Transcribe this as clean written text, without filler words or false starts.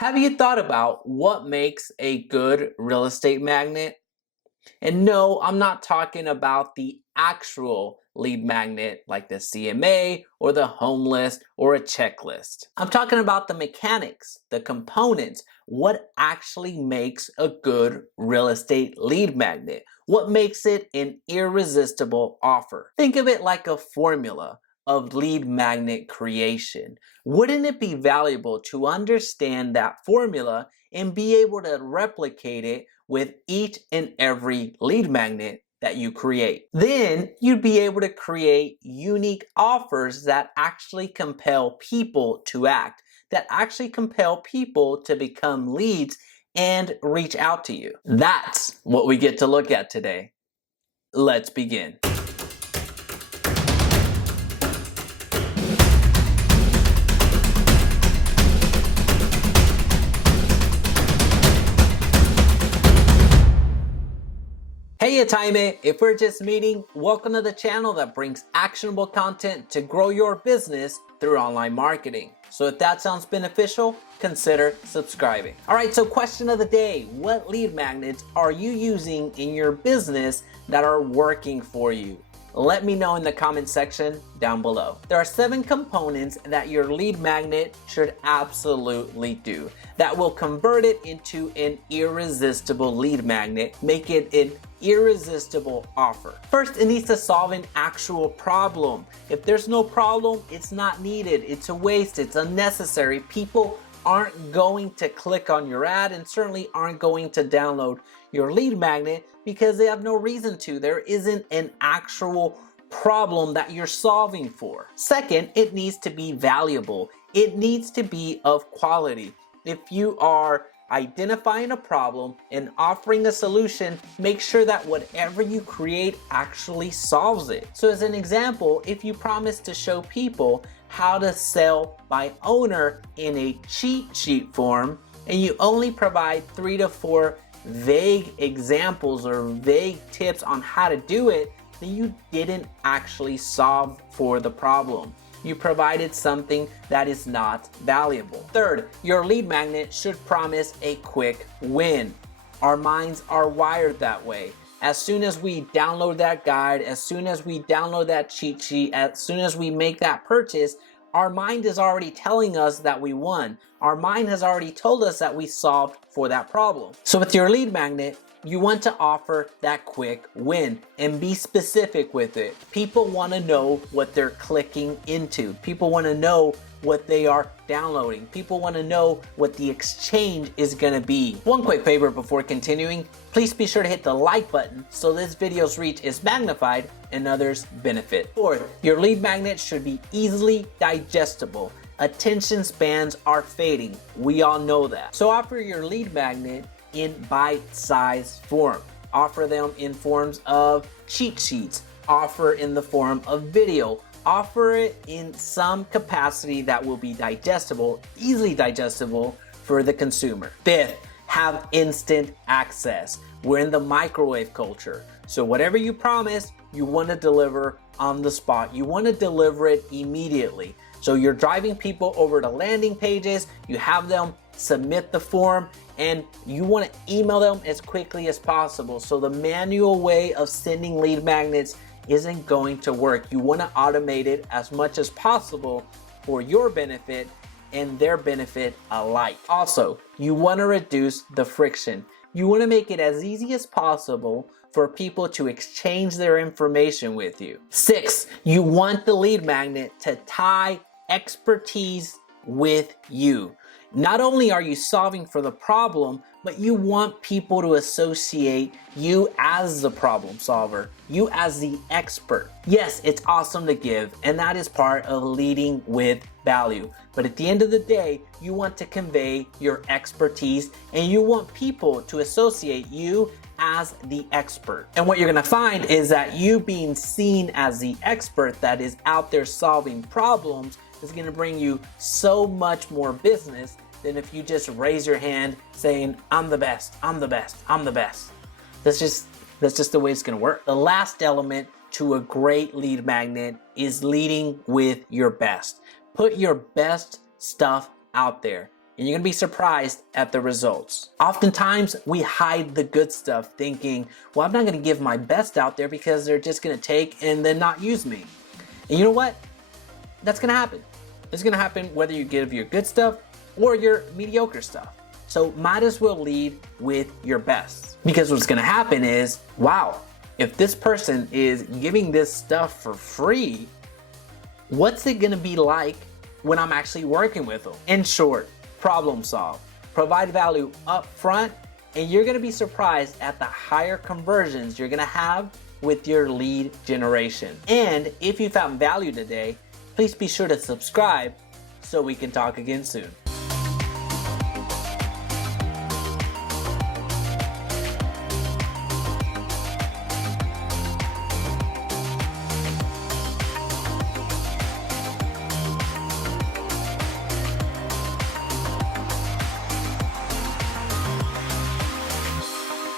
Have you thought about what makes a good real estate magnet? And no, I'm not talking about the actual lead magnet like the CMA or the home list or a checklist. I'm talking about the mechanics, the components, what actually makes a good real estate lead magnet, what makes it an irresistible offer. Think of it like a formula of lead magnet creation. Wouldn't it be valuable to understand that formula and be able to replicate it with each and every lead magnet that you create? Then you'd be able to create unique offers that actually compel people to act, that actually compel people to become leads and reach out to you. That's what we get to look at today. Let's begin. Hey, it's Jaime. If we're just meeting, welcome to the channel that brings actionable content to grow your business through online marketing. So if that sounds beneficial, consider subscribing. All right, so question of the day: what lead magnets are you using in your business that are working for you? Let me know in the comment section down below. There are 7 components that your lead magnet should absolutely do that will convert it into an irresistible lead magnet, make it an irresistible offer. First, it needs to solve an actual problem. If there's no problem, it's not needed. It's a waste. It's unnecessary. People aren't going to click on your ad and certainly aren't going to download your lead magnet because they have no reason to. There isn't an actual problem that you're solving for. Second, it needs to be valuable. It needs to be of quality. If you are identifying a problem and offering a solution, make sure that whatever you create actually solves it. So as an example, if you promise to show people how to sell by owner in a cheat sheet form and you only provide 3 to 4 vague examples or vague tips on how to do it, then you didn't actually solve for the problem. You provided something that is not valuable. Third, your lead magnet should promise a quick win. Our minds are wired that way. As soon as we download that guide, as soon as we download that cheat sheet, as soon as we make that purchase, our mind is already telling us that we won. Our mind has already told us that we solved for that problem. So with your lead magnet, you want to offer that quick win and be specific with it. People want to know what they're clicking into. People want to know what they are downloading. People want to know what the exchange is going to be. One quick favor before continuing, please be sure to hit the like button so this video's reach is magnified and others benefit. Fourth, your lead magnet should be easily digestible. Attention spans are fading. We all know that. So offer your lead magnet in bite-sized form. Offer them in forms of cheat sheets. Offer in the form of video. Offer it in some capacity that will be digestible, easily digestible for the consumer. Fifth, have instant access. We're in the microwave culture. So whatever you promise, you want to deliver on the spot. You want to deliver it immediately. So you're driving people over to landing pages, you have them submit the form, and you want to email them as quickly as possible. So the manual way of sending lead magnets isn't going to work. You want to automate it as much as possible for your benefit and their benefit alike. Also, you want to reduce the friction. You want to make it as easy as possible for people to exchange their information with you. 6, you want the lead magnet to tie expertise with you. Not only are you solving for the problem, but you want people to associate you as the problem solver, you as the expert. Yes, it's awesome to give, and that is part of leading with value. But at the end of the day, you want to convey your expertise and you want people to associate you as the expert. And what you're gonna find is that you being seen as the expert that is out there solving problems is gonna bring you so much more business than if you just raise your hand saying, I'm the best, I'm the best, I'm the best. That's just the way it's gonna work. The last element to a great lead magnet is leading with your best. Put your best stuff out there. and you're gonna be surprised at the results. Oftentimes, we hide the good stuff thinking, well, I'm not gonna give my best out there because they're just gonna take and then not use me. And you know what? That's gonna happen. It's gonna happen whether you give your good stuff or your mediocre stuff. So might as well lead with your best. Because what's gonna happen is, wow, if this person is giving this stuff for free, what's it gonna be like when I'm actually working with them? In short, problem solve. Provide value up front, and you're gonna be surprised at the higher conversions you're gonna have with your lead generation. And if you found value today, please be sure to subscribe so we can talk again soon.